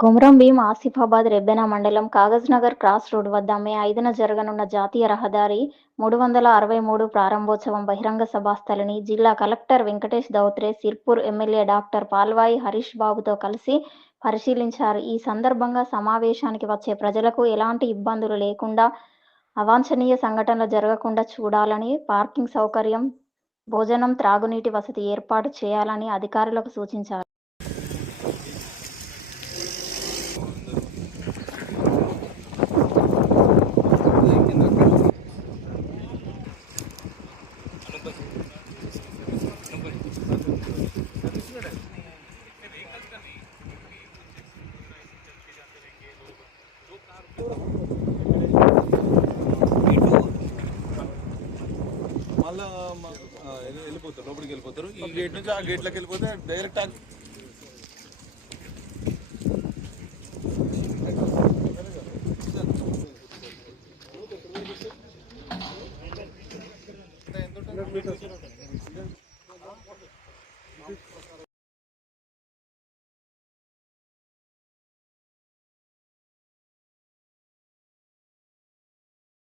కొమురం భీం ఆసిఫాబాద్ రెబ్బెన మండలం Kagaznagar cross road వద్ద మే 5న జరగనున్న జాతీయ రహదారి 363 ప్రారంభోత్సవం బహిరంగ సభా స్థలిని జిల్లా collector Venkatesh Dhotre, Sirpur MLA doctor Palvai Harish బాబుతో కలిసి పరిశీలించారు. ఈ సందర్భంగా సమావేశానికి వచ్చే ప్రజలకు ఎలాంటి ఇబ్బందులు లేకుండా, అవాంఛనీయ సంఘటనలు జరగకుండా చూడాలని, పార్కింగ్ సౌకర్యం, భోజనం, త్రాగునీటి వసతి ఏర్పాటు చేయాలని అధికారులకు సూచించారు. మళ్ళా వెళ్ళిపోతారు, లోపలికి వెళ్ళిపోతారు. ఈ గేట్ నుంచి ఆ గేట్లోకి వెళ్ళిపోతే డైరెక్ట్ ఎంత